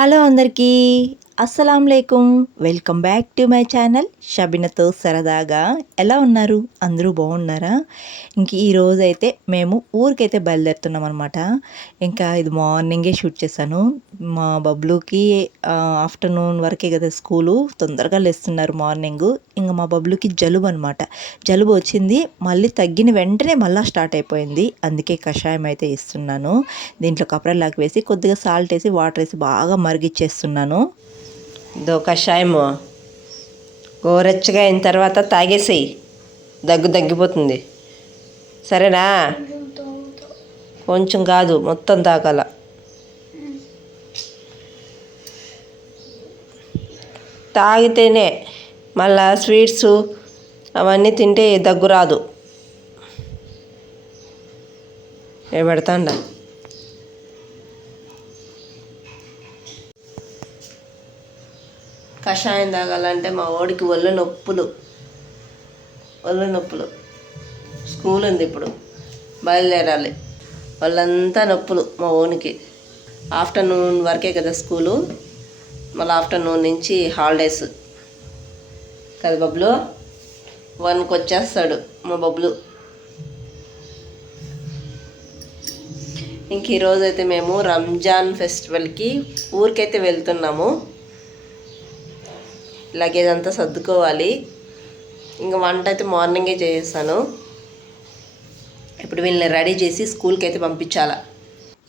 Hello అందరికీ అస్సలాంలేకుం. Welcome back to my channel షబినతో సరదాగా. ఎలా ఉన్నారు? అందరూ బాగున్నారా? ఇంక ఈరోజు అయితే మేము ఊరికైతే బయలుదేరుతున్నాం అనమాట. ఇంకా ఇది మార్నింగే షూట్ చేశాను. మా బబ్లుకి ఆఫ్టర్నూన్ వరకే కదా స్కూలు, తొందరగా లేస్తున్నారు మార్నింగు. ఇంకా మా బబ్లుకి జలుబు అనమాట. జలుబు వచ్చింది, మళ్ళీ తగ్గిన వెంటనే మళ్ళీ స్టార్ట్ అయిపోయింది. అందుకే కషాయం అయితే ఇస్తున్నాను. దీంట్లో కపరలాకి వేసి కొద్దిగా సాల్ట్ వేసి వాటర్ వేసి బాగా మరిగిచ్చేస్తున్నాను. ఇదో కషాయము గోరెచ్చగా అయిన తర్వాత తాగేసేయి, తగ్గిపోతుంది. సరేనా? కొంచెం కాదు, మొత్తం తాగాల. తాగితేనే మళ్ళా స్వీట్స్ అవన్నీ తింటే దగ్గు రాదు. ఏ పెడతాండా కషాయం తాగాలంటే మా వాడికి ఒళ్ళు నొప్పులు. స్కూల్ ఉంది, ఇప్పుడు బయలుదేరాలి. వాళ్ళంతా నొప్పులు మా ఓనికి. ఆఫ్టర్నూన్ వరకే కదా స్కూలు, మళ్ళీ ఆఫ్టర్నూన్ నుంచి హాలిడేస్ కదా. బబ్లు 1కి వచ్చేస్తాడు మా బబ్లు. ఇంక ఈరోజు అయితే మేము రంజాన్ ఫెస్టివల్కి ఊరికైతే వెళ్తున్నాము. లగేజ్ అంతా సర్దుకోవాలి. ఇంకా వంట అయితే మార్నింగే చేసేసాను. ఇప్పుడు వీళ్ళని రెడీ చేసి స్కూల్కి అయితే పంపించాలా.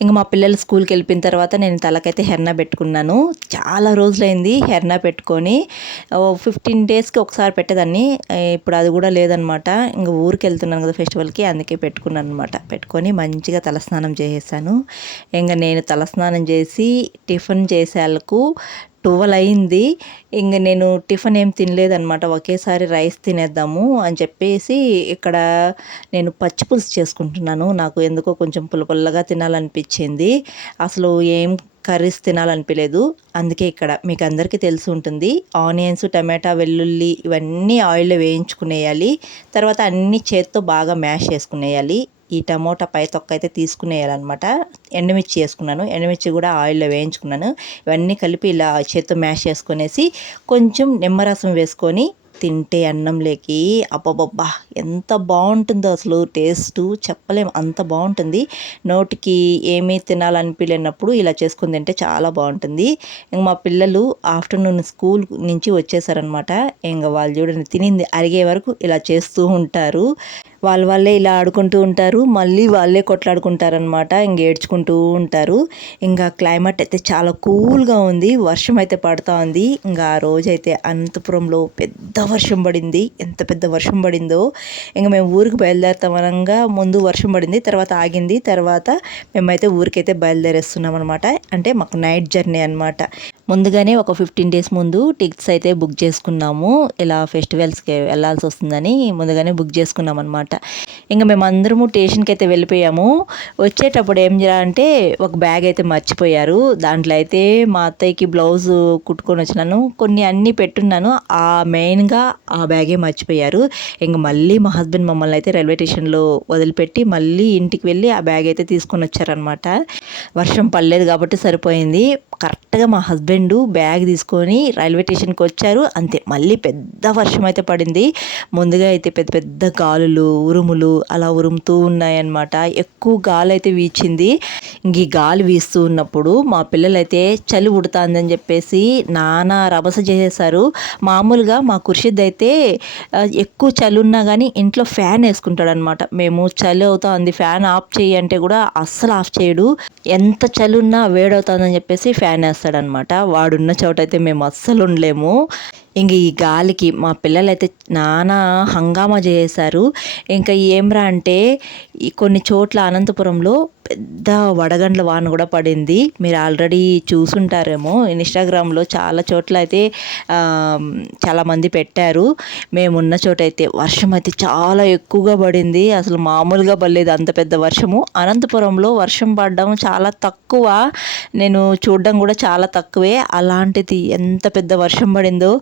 ఇంకా మా పిల్లలు స్కూల్కి వెళ్ళిపోయిన తర్వాత నేను తలకైతే హెర్నా పెట్టుకున్నాను. చాలా రోజులైంది హెర్నా పెట్టుకొని. 15 డేస్కి ఒకసారి పెట్టేదాన్ని, ఇప్పుడు అది కూడా లేదనమాట. ఇంకా ఊరికి వెళ్తున్నాను కదా ఫెస్టివల్కి, అందుకే పెట్టుకున్నాను అనమాట. పెట్టుకొని మంచిగా తలస్నానం చేసేసాను. ఇంకా నేను తలస్నానం చేసి టిఫిన్ చేసేందుకు 12 అయింది. ఇంక నేను టిఫిన్ ఏం తినలేదనమాట. ఒకేసారి రైస్ తినేద్దాము అని చెప్పేసి ఇక్కడ నేను పచ్చి పులుసు చేసుకుంటున్నాను. నాకు ఎందుకో కొంచెం పుల్లగా తినాలనిపించింది. అసలు ఏం కర్రీస్ తినాలనిపించలేదు. అందుకే ఇక్కడ మీకు అందరికీ తెలిసి ఉంటుంది, ఆనియన్స్, టమాటా, వెల్లుల్లి ఇవన్నీ ఆయిల్లో వేయించుకునేయాలి. తర్వాత అన్నీ చేత్తో బాగా మ్యాష్ చేసుకునేయాలి. ఈ టమోటా పై తొక్క అయితే తీసుకునేయాలన్నమాట. ఎండుమిర్చి వేసుకున్నాను, ఎండుమిర్చి కూడా ఆయిల్లో వేయించుకున్నాను. ఇవన్నీ కలిపి ఇలా చేత్తో మ్యాష్ చేసుకునేసి కొంచెం నిమ్మరసం వేసుకొని తింటే అన్నంలోకి అబ్బబ్బబ్బా ఎంత బాగుంటుందో అసలు. టేస్టు చెప్పలేం, అంత బాగుంటుంది. నోటికి ఏమీ తినాలనిపించినప్పుడు ఇలా చేసుకుని తింటే చాలా బాగుంటుంది. ఇంక మా పిల్లలు ఆఫ్టర్నూన్ స్కూల్ నుంచి వచ్చేసారనమాట. ఇంక వాళ్ళు చూడండి తినింది అరిగే వరకు ఇలా చేస్తూ ఉంటారు. వాళ్ళే ఇలా ఆడుకుంటూ ఉంటారు, మళ్ళీ వాళ్ళే కొట్లాడుకుంటారనమాట. ఇంక ఏడ్చుకుంటూ ఉంటారు. ఇంకా క్లైమేట్ అయితే చాలా కూల్గా ఉంది. వర్షం అయితే పడుతూ ఉంది. ఇంకా ఆ రోజైతే అనంతపురంలో పెద్ద వర్షం పడింది. ఎంత పెద్ద వర్షం పడిందో. ఇంకా మేము ఊరికి బయలుదేరుతామనగా ముందు వర్షం పడింది, తర్వాత ఆగింది. తర్వాత మేమైతే ఊరికైతే బయలుదేరేస్తున్నాం అనమాట. అంటే మాకు నైట్ జర్నీ అనమాట. ముందుగానే ఒక 15 డేస్ ముందు టికెట్స్ అయితే బుక్ చేసుకున్నాము. ఇలా ఫెస్టివల్స్కి వెళ్ళాల్సి వస్తుందని ముందుగానే బుక్ చేసుకున్నాం అనమాట. ఇంకా మేము అందరము స్టేషన్కి అయితే వెళ్ళిపోయాము. వచ్చేటప్పుడు ఏం చేయాలంటే ఒక బ్యాగ్ అయితే మర్చిపోయారు. దాంట్లో అయితే మా అత్తయ్యకి బ్లౌజ్ కుట్టుకొని వచ్చినాను, కొన్ని అన్నీ పెట్టున్నాను. మెయిన్గా ఆ బ్యాగే మర్చిపోయారు. ఇంక మళ్ళీ మా హస్బెండ్ మమ్మల్ని అయితే రైల్వే స్టేషన్లో వదిలిపెట్టి మళ్ళీ ఇంటికి వెళ్ళి ఆ బ్యాగ్ అయితే తీసుకొని వచ్చారనమాట. వర్షం పడలేదు కాబట్టి సరిపోయింది. కరెక్ట్గా మా హస్బెండ్ బ్యాగ్ తీసుకొని రైల్వే స్టేషన్కి వచ్చారు, అంతే. మళ్ళీ పెద్ద వర్షం అయితే పడింది. ముందుగా అయితే పెద్ద పెద్ద గాలులు, ఉరుములు అలా ఉరుముతూ ఉన్నాయన్నమాట. ఎక్కువ గాలి అయితే వీచింది. ఇంక ఈ గాలి వీస్తూ ఉన్నప్పుడు మా పిల్లలైతే చలి ఉడుతుందని చెప్పేసి నానా రభస చేసేసారు. మామూలుగా మా ఖుర్షిద్ అయితే ఎక్కువ చలి ఉన్నా కానీ ఇంట్లో ఫ్యాన్ వేసుకుంటాడు అనమాట. మేము చలి అవుతుంది ఫ్యాన్ ఆఫ్ చేయి అంటే కూడా అస్సలు ఆఫ్ చేయడు. ఎంత చలి ఉన్నా వేడవుతుందని చెప్పేసి ఫ్యాన్ వేస్తాడనమాట. వాడున్న చోట అయితే మేము అస్సలు ఉండలేము. ఇంక ఈ గాలికి మా పిల్లలైతే నానా హంగామా చేశారు. ఇంకా ఏమ్రా అంటే కొన్ని చోట్ల అనంతపురంలో పెద్ద వడగండ్ల వాన కూడా పడింది. మీరు ఆల్రెడీ చూసుంటారేమో ఇన్స్టాగ్రామ్లో చాలా చోట్ల అయితే చాలామంది పెట్టారు. మేమున్న చోట అయితే వర్షం అయితే చాలా ఎక్కువగా పడింది. అసలు మామూలుగా పడలేదు అంత పెద్ద వర్షము. అనంతపురంలో వర్షం పడడం చాలా తక్కువ, నేను చూడడం కూడా చాలా తక్కువే. అలాంటిది ఎంత పెద్ద వర్షం పడిందో.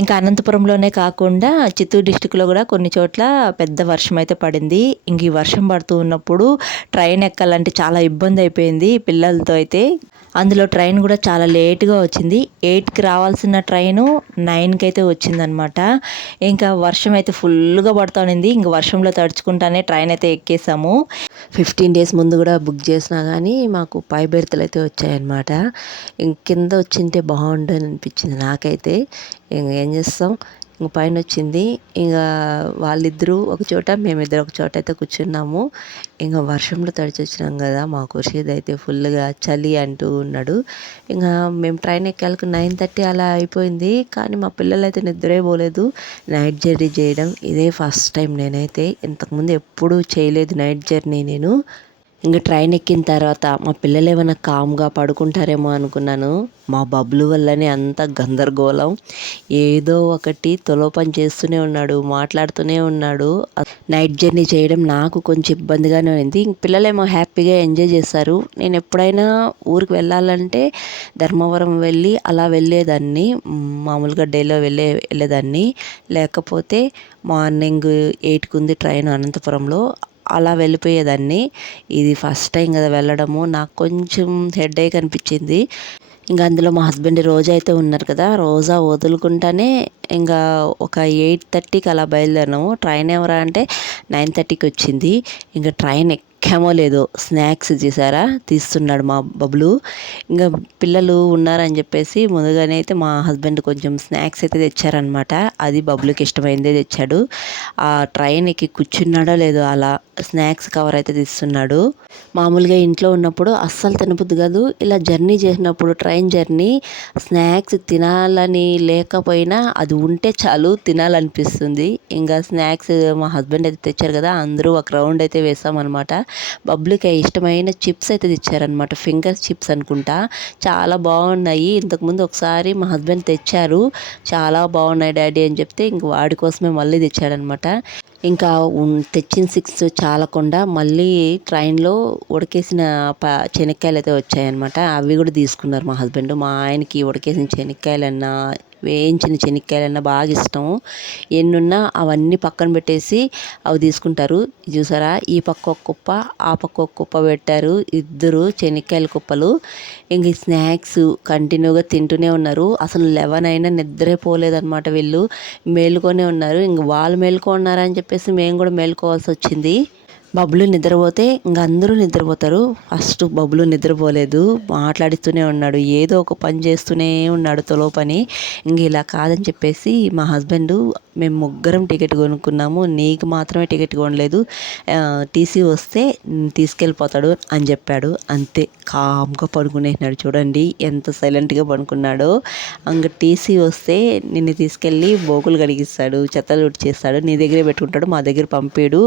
ఇంకా అనంతపురంలోనే కాకుండా చిత్తూరు డిస్టిక్లో కూడా కొన్ని చోట్ల పెద్ద వర్షం అయితే పడింది. ఇంక ఈ వర్షం పడుతూ ఉన్నప్పుడు ట్రైన్ ఎక్కాలంటే చాలా ఇబ్బంది అయిపోయింది పిల్లలతో అయితే. అందులో ట్రైన్ కూడా చాలా లేట్గా వచ్చింది. 8కి రావాల్సిన ట్రైను 9కి అయితే వచ్చిందనమాట. ఇంకా వర్షం అయితే ఫుల్గా పడుతూ ఉన్నింది. ఇంక వర్షంలో తడుచుకుంటానే ట్రైన్ అయితే ఎక్కేసాము. 15 డేస్ ముందు కూడా బుక్ చేసినా కానీ మాకు పై బెర్తులు అయితే వచ్చాయన్నమాట. ఇంక కింద వచ్చింటే బాగుండు అని అనిపించింది నాకైతే. ఇంక ఏం చేస్తాం, ఇంక పైన వచ్చింది. ఇంకా వాళ్ళిద్దరూ ఒక చోట, మేమిద్దరు ఒక చోట అయితే కూర్చున్నాము. ఇంకా వర్షంలో తడిచి వచ్చినాం కదా, మా ఖుర్షీద్ అయితే ఫుల్గా చలి అంటూ ఉన్నాడు. ఇంకా మేము ట్రైన్ ఎక్కాలకు 9:30 అలా అయిపోయింది. కానీ మా పిల్లలు అయితే నిద్రే పోలేదు. నైట్ జర్నీ చేయడం ఇదే ఫస్ట్ టైం. నేనైతే ఇంతకుముందు ఎప్పుడూ చేయలేదు నైట్ జర్నీ నేను. ఇంకా ట్రైన్ ఎక్కిన తర్వాత మా పిల్లలు ఏమైనా కామ్గా పడుకుంటారేమో అనుకున్నాను. మా బబ్లు వల్లనే అంత గందరగోళం. ఏదో ఒకటి పని చేస్తూనే ఉన్నాడు, మాట్లాడుతూనే ఉన్నాడు. నైట్ జర్నీ చేయడం నాకు కొంచెం ఇబ్బందిగానే ఉంది. పిల్లలేమో హ్యాపీగా ఎంజాయ్ చేస్తారు. నేను ఎప్పుడైనా ఊరికి వెళ్ళాలంటే ధర్మవరం వెళ్ళి అలా వెళ్ళేదాన్ని, మామూలుగా డేలో వెళ్ళేదాన్ని. లేకపోతే మార్నింగ్ 8కి ఉంది ట్రైన్ అనంతపురంలో, అలా వెళ్ళిపోయేదాన్ని. ఇది ఫస్ట్ టైం కదా వెళ్ళడము, నాకు కొంచెం హెడేక్ అనిపించింది. ఇంకా అందులో మా హస్బెండ్ రోజా అయితే ఉన్నారు కదా, రోజా వదులుకుంటానే ఇంకా ఒక 8:30కి అలా బయలుదేరినాము. ట్రైన్ ఎవరా అంటే 9:30కి వచ్చింది. ఇంకా ట్రైన్ ఎక్కామో లేదో స్నాక్స్ చేశారా తీస్తున్నాడు మా బబ్లు. ఇంకా పిల్లలు ఉన్నారని చెప్పేసి ముందుగానే అయితే మా హస్బెండ్ కొంచెం స్నాక్స్ అయితే తెచ్చారనమాట. అది బబ్లుకి ఇష్టమైందే తెచ్చాడు. ఆ ట్రైన్ ఎక్కి కూర్చున్నాడో లేదో అలా స్నాక్స్ కవర్ అయితే తీస్తున్నాడు. మామూలుగా ఇంట్లో ఉన్నప్పుడు అస్సలు తినబుద్ది కాదు. ఇలా జర్నీ చేసినప్పుడు ట్రైన్ జర్నీ స్నాక్స్ తినాలని లేకపోయినా అది ఉంటే చాలు తినాలనిపిస్తుంది. ఇంకా స్నాక్స్ మా హస్బెండ్ అయితే తెచ్చారు కదా, అందరూ ఒక రౌండ్ అయితే వేసామన్నమాట. బబ్లుకి ఇష్టమైన చిప్స్ అయితే తెచ్చారనమాట, ఫింగర్ చిప్స్ అనుకుంటా. చాలా బాగున్నాయి. ఇంతకుముందు ఒకసారి మా హస్బెండ్ తెచ్చారు, చాలా బాగున్నాయి డాడీ అని చెప్తే ఇంక వాడి కోసమే మళ్ళీ తెచ్చాడనమాట. ఇంకా తెచ్చిన 6 చాలకుండా మళ్ళీ ట్రైన్లో ఉడకేసిన శనక్కాయలు అయితే వచ్చాయన్నమాట. అవి కూడా తీసుకున్నారు మా హస్బెండ్. మా ఆయనకి ఉడకేసిన శనక్కాయలన్నా వేయించిన శనక్కాయలన్నా బాగా ఇష్టం. ఎన్నున్నా అవన్నీ పక్కన పెట్టేసి అవి తీసుకుంటారు. చూసారా, ఈ పక్క ఒక కుప్ప ఆ పక్క ఒక కుప్ప పెట్టారు, ఇద్దరు శనక్కాయల కుప్పలు. ఇంక స్నాక్స్ కంటిన్యూగా తింటూనే ఉన్నారు. అసలు 11 అయినా నిద్రే పోలేదన్నమాట. వీళ్ళు మేలుకొనే ఉన్నారు. ఇంక వాళ్ళు మేలుకున్నారని చెప్పేసి మేము కూడా మేలుకోవాల్సి వచ్చింది. బబ్లు నిద్రపోతే ఇంక అందరూ నిద్రపోతారు. ఫస్ట్ బబ్లు నిద్రపోలేదు, మాట్లాడిస్తూనే ఉన్నాడు, ఏదో ఒక పని చేస్తూనే ఉన్నాడు పని. ఇంక ఇలా కాదని చెప్పేసి మా హస్బెండ్, మేము ముగ్గురం టికెట్ కొనుక్కున్నాము, నీకు మాత్రమే టికెట్ కొనలేదు, టీసీ వస్తే తీసుకెళ్ళిపోతాడు అని చెప్పాడు. అంతే, కామ్గా పడుకునేసినాడు. చూడండి ఎంత సైలెంట్గా పడుకున్నాడో. ఇంక టీసీ వస్తే నిన్ను తీసుకెళ్ళి బోకులు కడిగిస్తాడు, చెత్తలు చేస్తాడు, నీ దగ్గరే పెట్టుకుంటాడు, మా దగ్గర పంపాడు,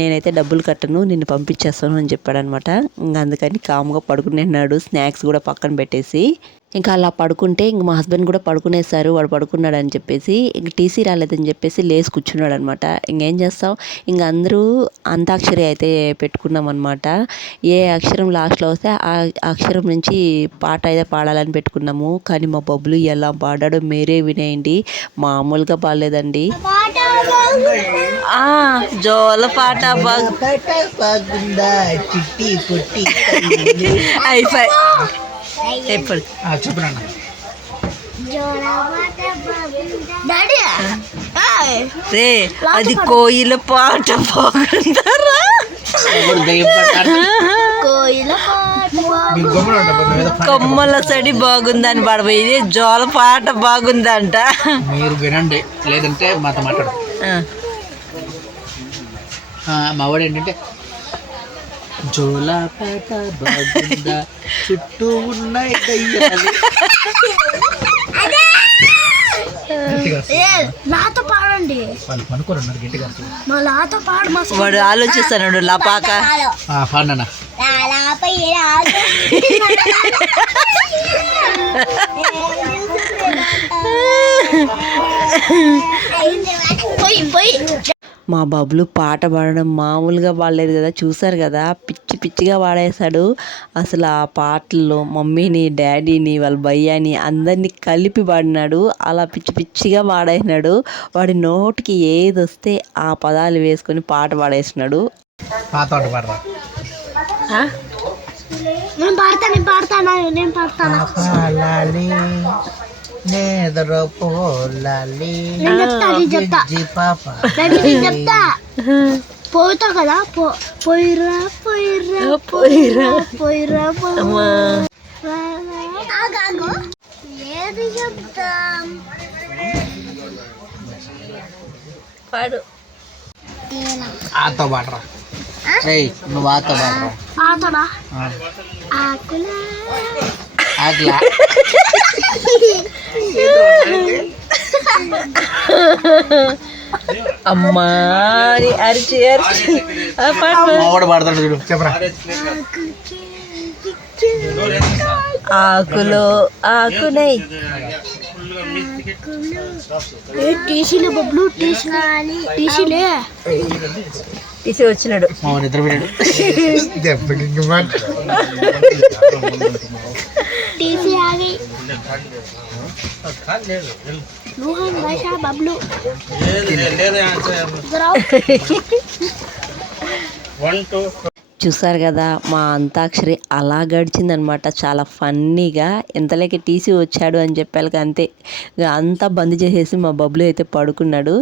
నేనైతే డబ్బులు కట్టను, నిన్ను పంపించేస్తాను అని చెప్పాడనమాట. ఇంకా అందుకని కామ్గా పడుకునేన్నాడు, స్నాక్స్ కూడా పక్కన పెట్టేసి. ఇంకా అలా పడుకుంటే ఇంక మా హస్బెండ్ కూడా పడుకునేసారు, వాడు పడుకున్నాడు అని చెప్పేసి. ఇంక టీసీ రాలేదని చెప్పేసి లేచి కూర్చున్నాడు అనమాట. ఇంకేం చేస్తాం, ఇంక అందరూ అంతాక్షరి అయితే పెట్టుకున్నాం అనమాట. ఏ అక్షరం లాస్ట్లో వస్తే ఆ అక్షరం నుంచి పాట అయితే పాడాలని పెట్టుకున్నాము. కానీ మా బబ్లు ఎలా పాడాడో మీరే వినేయండి, మామూలుగా పాడలేదండి. జోల పాట బాగుందా, చిట్టి పుట్టి అయిపోయి ఎప్పుడు చెప్పండి. రే అది కోయిల పాట బాగుంటారా, కొమ్మల సడి బాగుందని పడబోయేది, జోల పాట బాగుందంట. మీరు వినండి, లేదంటే మాతో మాట్లాడు. మా వాడు ఏంటంటే జోలా పాట బాగుందా, చుట్టూ ఉన్నాయి దయ్యాలు. నాతో పాడండి, వాళ్ళు పనుకోరన్నారు గట్టిగా. మా నాతో పాడు. వాడు ఆలోచిస్తున్నాడు, లపాక పాడనా. మా బబ్లు పాట పాడడం మామూలుగా పాడలేదు కదా, చూసారు కదా, పిచ్చి పిచ్చిగా పాడేశాడు. అసలు ఆ పాటల్లో మమ్మీని, డాడీని, వాళ్ళ భయ్యాని అందరినీ కలిపి పాడినాడు. అలా పిచ్చి పిచ్చిగా పాడేసినాడు. వాడి నోటికి ఏది వస్తే ఆ పదాలు వేసుకొని పాట పాడేసినాడు. నేను పాడతాను పాపాలాలి నిద్రపోలాలి నేను చెప్తా బుజ్జి పాప నేను చెప్తా పోతా కదా పోయిరా ఏది చెప్తాం పాడు. ఆతో పాడరా ఏయ్ నువ్వు ఆతో పాడరా ఆతడా ఆకుల ఆకలా అమ్మా అని అరిచి మావాడు పాడతాడు చూడు చెప్పరా ఆకులో ఆకునై టీసీలే బబ్లు టీసీలే తీసి వచ్చినాడు. మావాడు నిద్ర పోయాడు టీసీ ఆగి నూహన్ భాషా బబ్లు చూసారు కదా మా అంతాక్షరి అలా గడిచిందనమాట. చాలా ఫన్నీగా ఎంతలోకి టీసీ వచ్చాడు అని చెప్పాలి అంతే. అంతా బంద్ చేసేసి మా బబ్లు అయితే పడుకున్నాడు.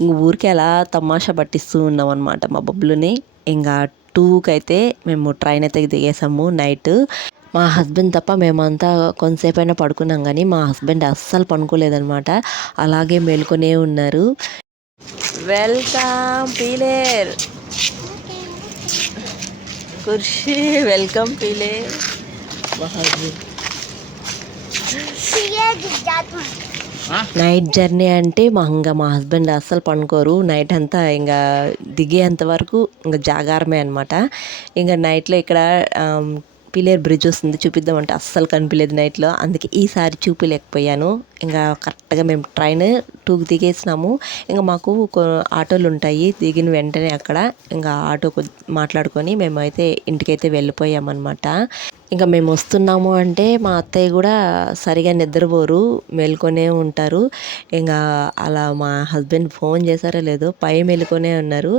ఇంక ఊరికి అలా తమాషా పట్టిస్తూ ఉన్నాం అనమాట మా బబ్లుని. ఇంకా 2కి అయితే మేము ట్రైన్ అయితే దిగేసాము నైట్. మా హస్బెండ్ తప్ప మేమంతా కొంతసేపు అయినా పడుకున్నాం, కానీ మా హస్బెండ్ అస్సలు పడుకోలేదనమాట. అలాగే మేల్కొనే ఉన్నారు. వెల్కమ్ పీలేర్ కుర్షి, వెల్కమ్ పీలేర్. మా హస్బెండ్ నైట్ జర్నీ అంటే మా హస్బెండ్ అస్సలు పనుకోరు. నైట్ అంతా ఇంకా దిగేంత వరకు ఇంకా జాగారమే అనమాట. ఇంకా నైట్లో ఇక్కడ పిలేర్ బ్రిడ్జ్ వస్తుంది, చూపిద్దామంటే అస్సలు కనిపించలేదు నైట్లో. అందుకే ఈసారి చూపించలేకపోయాను. ఇంకా కరెక్ట్గా మేము ట్రైన్ 2కి దిగేసినాము. ఇంకా మాకు ఆటోలు ఉంటాయి, దిగిన వెంటనే అక్కడ ఇంకా ఆటో మాట్లాడుకొని మేమైతే ఇంటికైతే వెళ్ళిపోయామన్నమాట. ఇంకా మేము వస్తున్నాము అంటే మా అత్తయ్య కూడా సరిగా నిద్రపోరు, మేల్కొనే ఉంటారు. ఇంకా అలా మా హస్బెండ్ ఫోన్ చేశారో లేదో పై మేల్కొనే ఉన్నారు.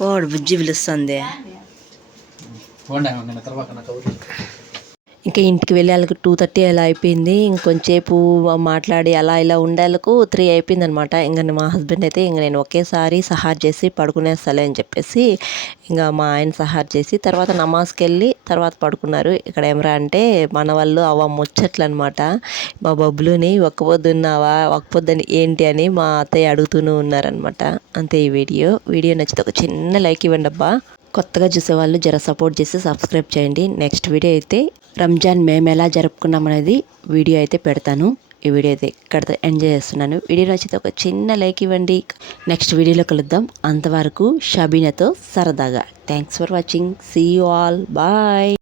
వాడు బుజ్జి పిలుస్తుంది. ఇంకా ఇంటికి వెళ్ళేళ్ళకి 2:30 అలా అయిపోయింది. ఇంకొంచేపు మాట్లాడి అలా ఇలా ఉండేళ్ళకు 3 అయిపోయింది అనమాట. ఇంకా మా హస్బెండ్ అయితే ఇంకా నేను ఒకేసారి సహార్ చేసి పడుకునేస్తాలే అని చెప్పేసి ఇంకా మా ఆయన సహార్ చేసి తర్వాత నమాజ్కి వెళ్ళి తర్వాత పడుకున్నారు. ఇక్కడ ఏమరా అంటే మన వాళ్ళు ముచ్చట్లు అనమాట. మా బబ్బులుని ఒక్కపొద్దున్నావా, ఒక్కపొద్దని ఏంటి అని మా అత్తయ్య అడుగుతూనే ఉన్నారనమాట. అంతే ఈ వీడియో నచ్చితే ఒక చిన్న లైక్ ఇవ్వండి అబ్బా. కొత్తగా చూసేవాళ్ళు జర సపోర్ట్ చేసి సబ్స్క్రైబ్ చేయండి. నెక్స్ట్ వీడియో అయితే రంజాన్ మేము ఎలా జరుపుకున్నాం అనేది వీడియో అయితే పెడతాను. ఈ వీడియో అయితే ఇక్కడితో ఎంజాయ్ చేస్తున్నాను. వీడియో నచ్చితే ఒక చిన్న లైక్ ఇవ్వండి. నెక్స్ట్ వీడియోలో కలుద్దాం. అంతవరకు షబీనాతో సరదాగా. Thanks for watching. See you all. Bye.